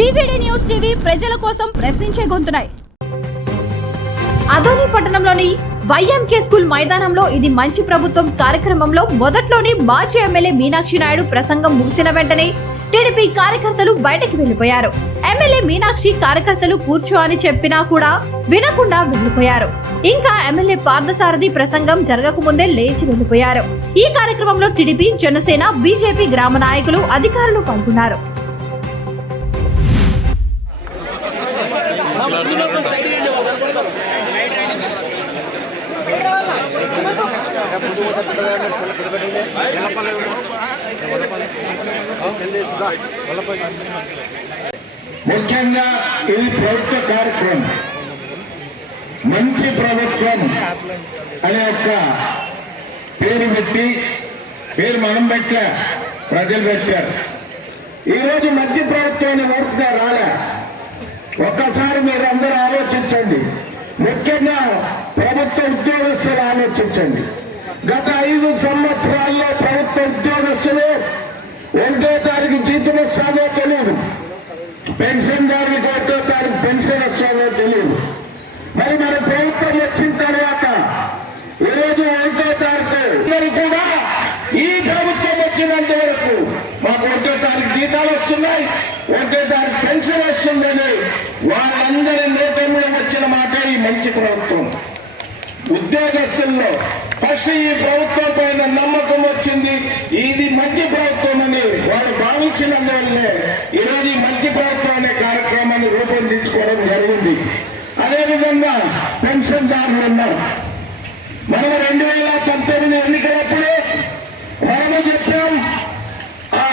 VVD news TV ప్రజల కోసం ప్రశ్నించే గొంతునాయి అదోని పట్టణంలోని వైఎంకే స్కూల్ మైదానంలో ఇది మంచి ప్రభుత్వం కార్యక్రమంలో మొదట్లోనే మాజీ ఎమ్మెల్యే మీనాక్షి నాయుడు ప్రసంగం ముగిసిన వెంటనే టీడీపీ కార్యకర్తలు బయటకు వెళ్ళిపోయారు ఎమ్మెల్యే మీనాక్షి కార్యకర్తలు కూర్చో అని చెప్పినా కూడా వినకుండా వెళ్ళిపోయారు ఇంకా ఎమ్మెల్యే పార్థసారథి ప్రసంగం జరగకముందే లేచి వెళ్ళిపోయారు ఈ కార్యక్రమంలో టీడీపీ జనసేన బీజేపీ గ్రామ నాయకులు అధికారులు పాల్గొన్నారు. ముఖ్యంగా ఇది ప్రభుత్వ కార్యక్రమం మంచి ప్రభుత్వం అనే ఒక పేరు పెట్టి పేరు మనం పెట్టా ప్రజలు పెట్టారు. ఈరోజు మంచి ప్రభుత్వాన్ని అని ఓటుగా రాలే. ఒక్కసారి మీరు అందరూ ఆలోచించండి. ముఖ్యంగా ప్రభుత్వ ఉద్యోగస్తులు ఆలోచించండి. గత ఐదు సంవత్సరాల్లో ప్రభుత్వ ఉద్యోగస్తులు ఒకటో తారీఖు జీతం వస్తామో తెలియదు. పెన్షన్ దారికి ఒకటో తారీఖు పెన్షన్ వస్తామో తెలియదు. మరి మన ప్రభుత్వం వచ్చిన తర్వాత ఈరోజు ఒకటో తారీఖు కూడా ఈ ప్రభుత్వం వచ్చినంత వరకు మాకు ఒకటో తారీఖు జీతాలు వస్తున్నాయి ఒకటో తారీఖు పెన్షన్ వస్తుందని వాళ్ళందరి నోటంలో వచ్చిన మాట ఈ మంచి ప్రభుత్వం. ఉద్యోగస్తుల్లో ఫస్ట్ ఈ ప్రభుత్వం పైన నమ్మకం వచ్చింది. ఇది మంచి ప్రభుత్వం అని వాళ్ళు భావించినందువల్లే ఈరోజు ఈ మంచి ప్రభుత్వం అనే కార్యక్రమాన్ని రూపొందించుకోవడం జరిగింది. అదేవిధంగా పెన్షన్దారులు ఉన్నారు. మనం రెండు వేల పంతొమ్మిది ఎన్నికలప్పుడు మనము చెప్పాం ఆ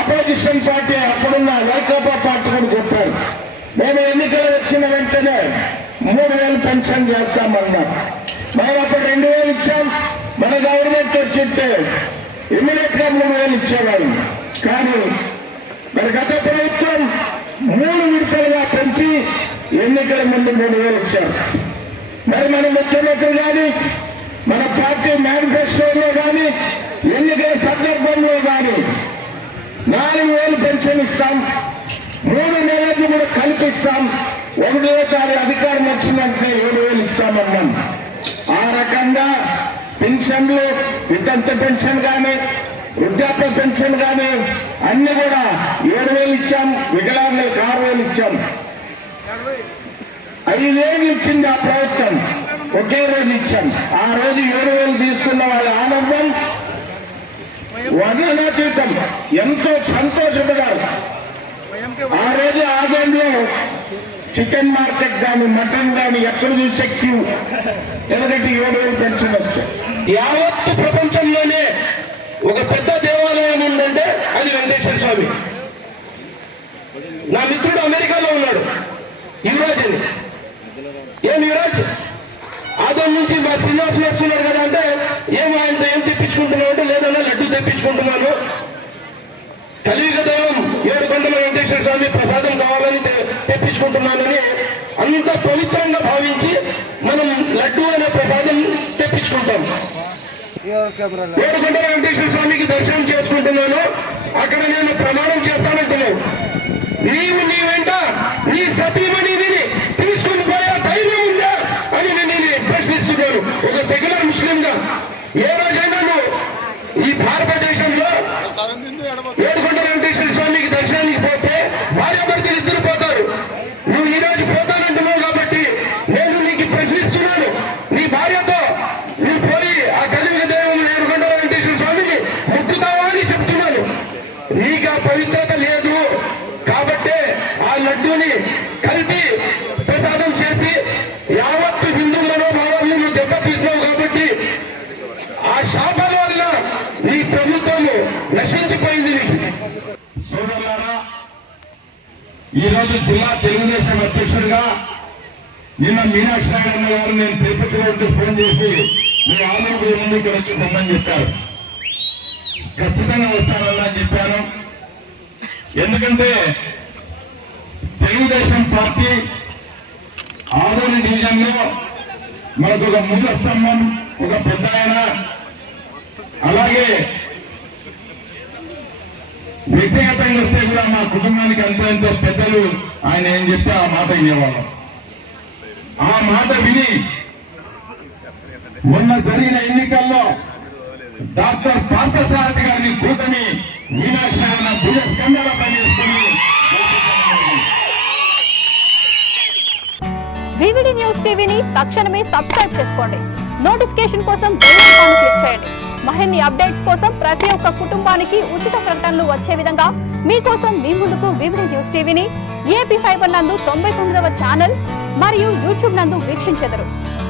అపోజిషన్ పార్టీ అప్పుడున్న వైకాపా పార్టీ కూడా చెప్పారు. మేము ఎన్నికలు వచ్చిన వెంటనే మూడు వేలు పెన్షన్ చేస్తామన్నాం మనం అప్పుడు రెండు వేలు ఇచ్చాం. మన గవర్నమెంట్ వచ్చింటే ఇమ్మీడియట్గా మూడు వేలు ఇచ్చేవాడు కానీ మరి గత ప్రభుత్వం మూడు విడతలుగా పెంచి ఎన్నికల ముందు మూడు వేలు ఇచ్చారు. మరి మన ముఖ్యమంత్రి కానీ మన పార్టీ మేనిఫెస్టోలో కానీ ఎన్నికల సందర్భంలో కానీ నాలుగు వేలు పెన్షన్ ఇస్తాం. మూడు నెలలకు కూడా కల్పిస్తాం. ఒకటో తారీఖు అధికారం వచ్చిందంటే ఏడు వేలు ఇస్తామన్నాం. రకంగా పెన్షన్లు వితంత పెన్షన్ కానీ వృద్ధాప్య పెన్షన్ కానీ అన్ని కూడా ఏడు వేలు ఇచ్చాం వికలాంగులకు ఆరు వేలు ఇచ్చాం. ఐదేళ్ళు ఇచ్చింది ఆ ప్రభుత్వం ఒకే రోజు ఇచ్చాం. ఆ రోజు ఏడు వేలు తీసుకున్న వాళ్ళ ఆనందం వర్ణనాతీతం. ఎంతో సంతోషపడారు ఆ రోజు ఆదంలో చికెన్ మార్కెట్ కానీ మటన్ కానీ ఎక్కడ చూసే క్యూ ఎందుకంటే ఏడు వేలు పెన్షన్ వచ్చాయి యావత్ ప్రపంచంలోనే ఒక పెద్ద దేవాలయం ఉందంటే అది వెంకటేశ్వర స్వామి. నా మిత్రుడు అమెరికాలో ఉన్నాడు. యువరాజ్ అని. ఏం యువరాజ్? అదో నుంచి మా శ్రీనివాసులు వస్తున్నాడు కదా అంటే ఏం ఆయనతో ఏం తెప్పించుకుంటున్నావు అంటే లేదన్నా లడ్డు తెప్పించుకుంటున్నాను. కలియుగ దైవం ఏడు గంటల వెంకటేశ్వర స్వామి ప్రసాదం కావాలని తెప్పించుకుంటున్నాను. అంత పవిత్రంగా భావించి మనం లడ్డు అనే ప్రసాదం తెప్పించుకుంటాం. కొండల వెంకటేశ్వర స్వామికి దర్శనం చేసుకుంటున్నాను. అక్కడ నేను ప్రమాణం చేస్తానంటున్నావు నీవు నీ వెంట నీ సతీమణిని తీసుకుని పోయే ధైర్యం ఉందా అని నేను నేను ప్రశ్నిస్తున్నాను. ఒక సెక్యులర్ ముస్లింగా ఏ రోజైనా ఈ భారతదేశంలో ఏడుకొండ వెంకటేశ్వర స్వామికి దర్శనానికి పోతే భార్యాభర్తలు ఇద్దరు పోతారు నువ్వు ఈ రోజు పోతానంటున్నావు కాబట్టి నేను నీకు ప్రశ్నిస్తున్నాను నీ భార్యతో నువ్వు పోయి ఆ కలియుగ దైవం ఏడుకొండ వెంకటేశ్వర స్వామిని ముట్టుతావా అని చెప్తున్నాను నీకు పవిత్రత లేదు. కాబట్టి ఆ లడ్డూని కలిపి ప్రసాదం చేసి యావత్తు హిందువులను భావాలను నువ్వు దెబ్బతీసినావు కాబట్టి ఆ శాపం వల్ల నీ ప్రభుత్వము నశించిపోయింది నీకు. సోదరులారా ఈరోజు జిల్లా తెలుగుదేశం అధ్యక్షుడిగా నిన్న మీనాక్షి నాయుడు అన్న గారు నేను తిరుపతిలో ఉంటే ఫోన్ చేసి మీ ఆలోపు ఏముంది ఇక్కడ వచ్చి పొమ్మని చెప్పారు. ఖచ్చితంగా వస్తానన్నా చెప్పాను. ఎందుకంటే తెలుగుదేశం పార్టీ ఆదోని డివిజన్లో మనకు ఒక మూల స్తంభం ఒక పెద్ద ఆయన. అలాగే వ్యక్తిగతంగా వస్తే కూడా మా కుటుంబానికి అంత ఎంతో పెద్దలు ఆయన ఏం చెప్తే ఆ మాట వినేవాళ్ళం. ఆ మాట విని మొన్న జరిగిన ఎన్నికల్లో డాక్టర్ పార్థసారథి గారిని కూటమి మీనాక్షి అన్న భుజ స్కందల పనిచేసుకుని వివిడి న్యూస్ టీవీని తక్షణమే సబ్స్క్రైబ్ చేసుకోండి. నోటిఫికేషన్ కోసం బెల్ ఐకాన్ క్లిక్ చేయండి. మరిన్ని అప్డేట్స్ కోసం ప్రతి ఒక్క కుటుంబానికి ఉచిత ప్రకటనలు వచ్చే విధంగా మీకోసం మీ ముందుకు వివిడి న్యూస్ టీవీని ఏపీ ఫైబర్ నందు తొంభై తొమ్మిదవ ఛానల్ మరియు యూట్యూబ్ నందు వీక్షించెదరు.